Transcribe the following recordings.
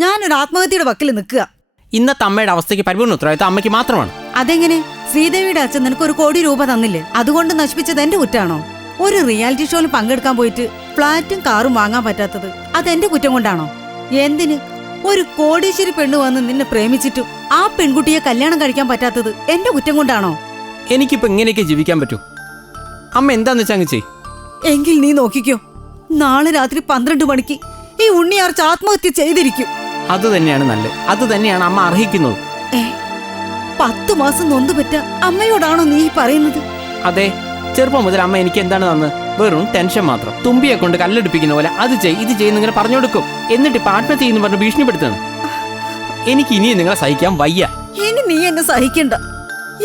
ഞാനൊരു ആത്മഹത്യയുടെ വക്കിൽ നിൽക്കുക. ഇന്നത്തെ അമ്മയുടെ അവസ്ഥയ്ക്ക് പരിപൂർണ്ണ ഉത്തരവാദിത്തം അമ്മയ്ക്ക് മാത്രമാണ്. അതെങ്ങനെ? ശ്രീദേവിയുടെ അച്ഛൻ നിനക്ക് 1 കോടി രൂപ തന്നില്ലേ? അതുകൊണ്ട് നശിപ്പിച്ചത് എന്റെ കുറ്റാണോ? ഒരു റിയാലിറ്റി ഷോയിൽ പങ്കെടുക്കാൻ പോയിട്ട് ഫ്ലാറ്റും കാറും വാങ്ങാൻ പറ്റാത്തത് അതെന്റെ കുറ്റം കൊണ്ടാണോ? എന്തിന് ഒരു കോടീശ്വരി പെണ്ണ് വന്ന് നിന്നെ പ്രേമിച്ചിട്ടും ആ പെൺകുട്ടിയെ കല്യാണം കഴിക്കാൻ പറ്റാത്തത് എന്റെ കുറ്റം കൊണ്ടാണോ? എനിക്കിപ്പോ ഇങ്ങനെയൊക്കെ ജീവിക്കാൻ പറ്റൂ. അമ്മ എന്താന്ന് വെച്ചാൽ അങ്ങ് ചെയ്. എങ്കിൽ നീ നോക്കിക്കോ, നാളെ രാത്രി 12 മണിക്ക് ഈ ഉണ്ണിയാർച്ച ആത്മഹത്യ ചെയ്തിരിക്കും. അത് തന്നെയാണ് നല്ലത്. അത് തന്നെയാണ് അമ്മ അർഹിക്കുന്നത്. 10 മാസം നൊന്തുപറ്റ അമ്മയോടാണോ നീ പറയുന്നത്? അതെ, ചെറുപ്പം മുതൽ അമ്മ എനിക്ക് എന്താണ് തന്നത്? വെറും ടെൻഷൻ മാത്രം. തുമ്പിയെ കൊണ്ട് കല്ലെടുപ്പിക്കുന്ന പോലെ അത് ചെയ് ഇത് ചെയ്യുന്ന ഇങ്ങനെ പറഞ്ഞു കൊടുക്കും. എന്നിട്ട് ആത്മഹത്യ ചെയ്യുന്നു പറഞ്ഞ് ഭീഷണിപ്പെടുത്തണം. എനിക്ക് ഇനിയും നിങ്ങളെ സഹിക്കാൻ വയ്യ. ഇനി നീ എന്നെ സഹിക്കണ്ട.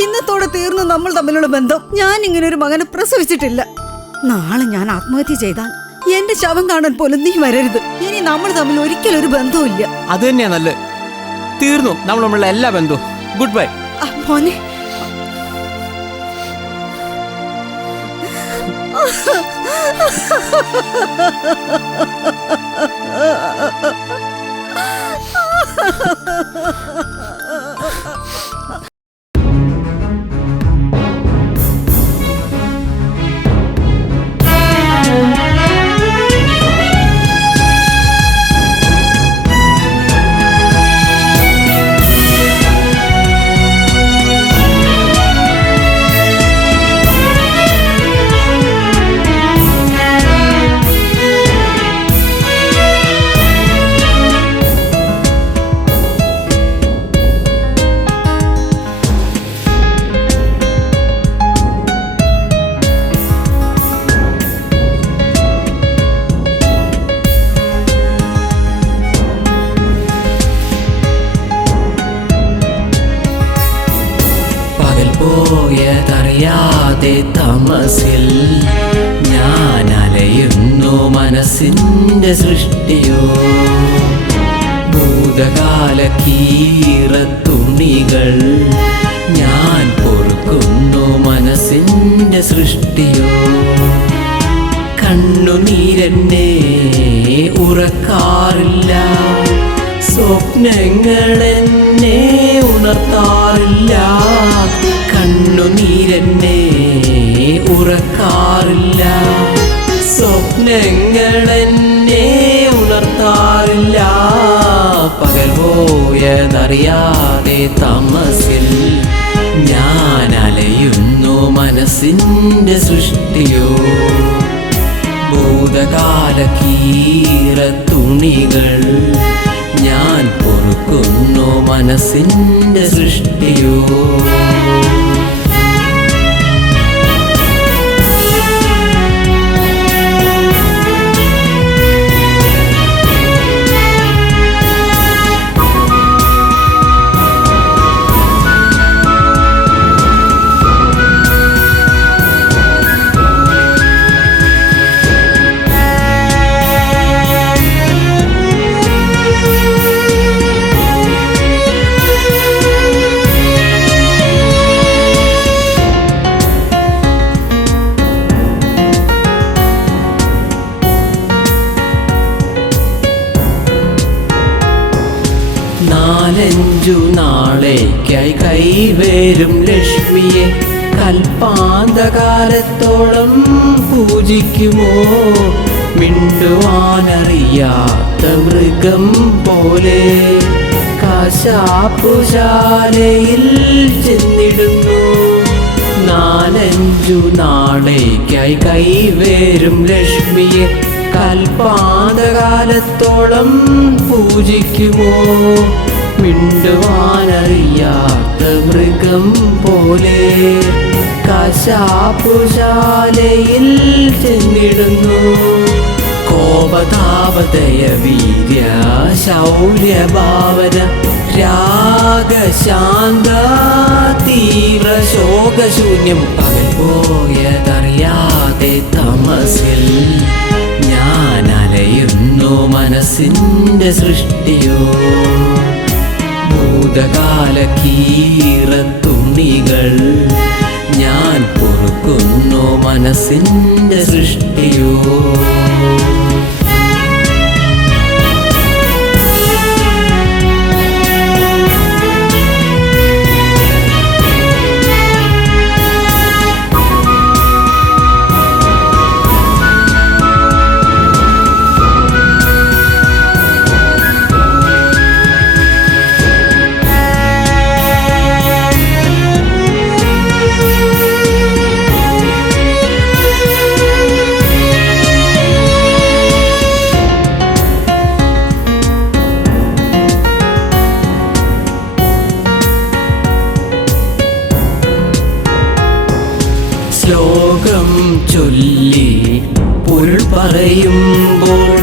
ഇന്നത്തോടെ തീർന്നു നമ്മൾ തമ്മിലുള്ള ബന്ധം. ഞാൻ ഇങ്ങനെ ഒരു മകനെ പ്രസവിച്ചിട്ടില്ല. നാളെ ഞാൻ ആത്മഹത്യ ചെയ്താൽ എന്റെ ശവം കാണാൻ പോലും നീ വരരുത്. ഇനി നമ്മൾ തമ്മിൽ ഒരിക്കലും ഒരു ബന്ധവും ഇല്ല. അത് തന്നെയാ നല്ലത്. തീർന്നു നമ്മൾ തമ്മിലുള്ള എല്ലാ ബന്ധവും. Good bye. മോനെ, പോയതറിയാതെ തമസിൽ ഞാൻ അലയുന്നു. മനസ്സിന്റെ സൃഷ്ടിയോ ഭൂതകാല കീറത്തുണികൾ ഞാൻ പൊറുക്കുന്നു. മനസ്സിന്റെ സൃഷ്ടിയോ കണ്ണുനീരെന്നെ ഉറക്കാറില്ല. സ്വപ്നങ്ങളെന്നെ ഉണർത്താറില്ല. കണ്ണുനീരെന്നെ ഉറക്കാറില്ല. സ്വപ്നങ്ങളെന്നെ ഉണർത്താറില്ല. പകൽ പോയതറിയാതെ തമസിൽ ഞാൻ അലയുന്നു. മനസ്സിന്റെ സൃഷ്ടിയോ ഭൂതകാല കീറത്തുണികൾ ഞാൻ പൊറുക്കുന്നു. മനസ്സിന്റെ സൃഷ്ടിയോ നാലഞ്ചു നാളേക്കായി കൈവേരും ലക്ഷ്മിയെ കൽപ്പാന്തകാലത്തോളം പൂജിക്കുമോ? മിണ്ടുവാനറിയാത്ത മൃഗം പോലെ കാശാപ്പുശാലയിൽ ചെന്നിടുന്നു. നാലഞ്ചു നാളേക്കായി കൈവേരും ലക്ഷ്മിയെ കൽപ്പാന്തകാലത്തോളം പൂജിക്കുമോ? മിണ്ടുവാനറിയാത്ത മൃഗം പോലെ കാശാപ്പുശാലയിൽ ചെന്നിടുന്നു. കോപതാപതയ വീര്യ ശൗര്യഭാവന രാഗശാന്ത തീവ്ര ശോകശൂന്യം. പകൽ പോയതറിയാതെ തമസിൽ ഞാൻ അലയുന്നു. മനസ്സിന്റെ സൃഷ്ടിയോ ഭൂതകാല കീറത്തുണികൾ ഞാൻ പൊറുക്കുന്നു. മനസ്സിന്റെ സൃഷ്ടിയോ ശ്ലോകം ചൊല്ലി പൊരുൾ പറയുമ്പോൾ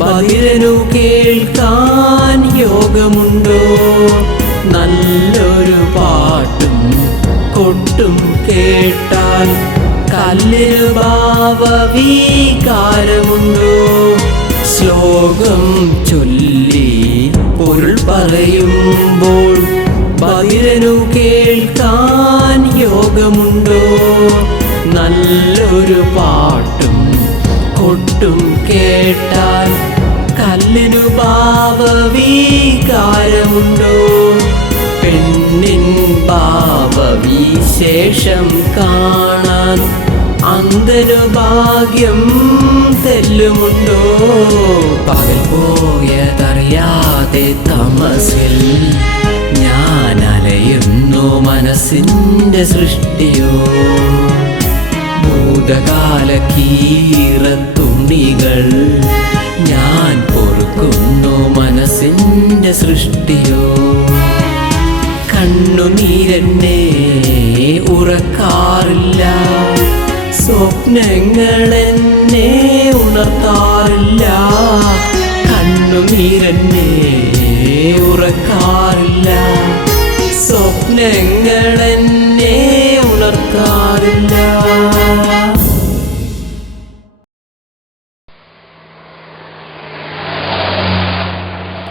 ബധിരനു കേൾക്കാൻ യോഗമുണ്ടോ? നല്ലൊരു പാട്ടും കൊട്ടും കേട്ടാൽ കല്ലിനു ഭാവവികാരമുണ്ടോ? ശ്ലോകം ചൊല്ലി പൊരുൾ പറയുമ്പോൾ ബധിരനു കേൾക്കാൻ യോഗമുണ്ടോ? നല്ലൊരു പാട്ടും കൊട്ടും കേട്ടാൽ കല്ലിനു ഭാവവികാരമുണ്ടോ? പെണ്ണിൻ ഭാവവിശേഷം കാണാൻ അന്ധനു ഭാഗ്യം തെല്ലുമുണ്ടോ? പകൽ പോയതറിയാതെ തമസിൽ ഞാൻ അലയുന്നു മനസ്സിൻ്റെ സൃഷ്ടിയോ? ഭൂതകാല കീറത്തുണികൾ ഞാൻ പൊറുക്കുന്നു മനസ്സിൻ്റെ സൃഷ്ടിയോ? കണ്ണുനീരെന്നെ ഉറക്കാറില്ല, സ്വപ്നങ്ങളെന്നെ ഉണർത്താറില്ല. കണ്ണുനീരെന്നെ ഉറക്കാറില്ല, സ്വപ്നങ്ങളെന്നെ ഉണർത്താറില്ല.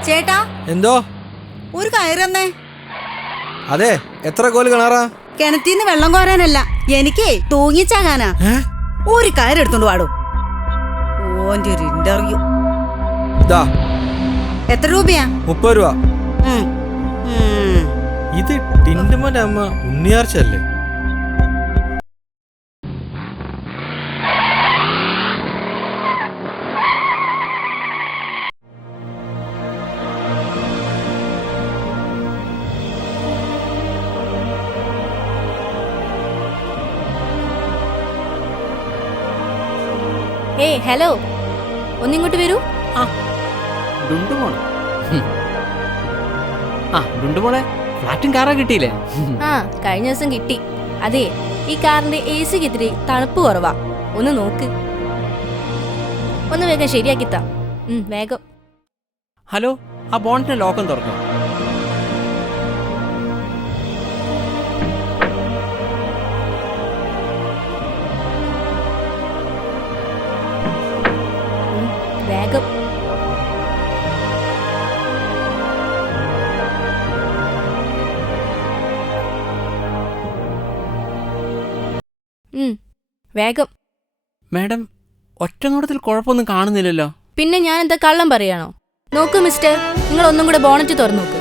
ചേട്ടാ, എന്തോ? ഒരു കയറന്നേ. അതെ, എത്ര കോല് കിണറാ? കിണറ്റിന്ന് വെള്ളം കോരാനല്ല, എനിക്കേ തൂങ്ങിച്ചാകാനാ. ഒരു കയറെടുത്തോണ്ട് പാടും. ഓന്റെ ഒരു ഇന്റർവ്യൂ. എത്ര രൂപയാ? 30 രൂപ. ഇത് ടിൻഡുമോന്റെ അമ്മ ഉണ്ണിയാർച്ചല്ലേ? ഏയ് ഹലോ, ഒന്നിങ്ങോട്ട് വരൂ. ഡുണ്ടുമോളെ. ഡുണ്ടുമോളെ, ഫ്ലാറ്റും കാറാ കിട്ടിയില്ലേ? കഴിഞ്ഞ ദിവസം കിട്ടി. അതെ, ഈ കാറിന്റെ AC ഇത്തിരി തണുപ്പ് കുറവാ. ഒന്ന് നോക്ക്, ഒന്ന് വേഗം ശരിയാക്കിത്താ. വേഗം. ഹലോ, ആ ബോണ്ടിന്റെ ലോക്കം തുറക്കാം. വേഗം. വേഗം. മാഡം, ഒറ്റനോട്ടത്തിൽ കുഴപ്പമൊന്നും കാണുന്നില്ലല്ലോ. പിന്നെ ഞാൻ എന്താ കള്ളം പറയാണോ? നോക്കൂ മിസ്റ്റർ, നിങ്ങൾ ഒന്നും കൂടെ ബോണറ്റ് തുറന്നു നോക്ക്.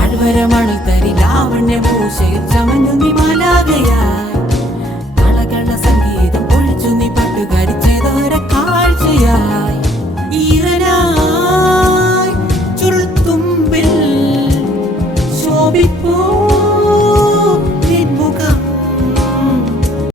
ആഴ്വരമണി തരി ലാവണ്യ പൂശയിൽ ചമഞ്ഞു നീ മാലാകയായി.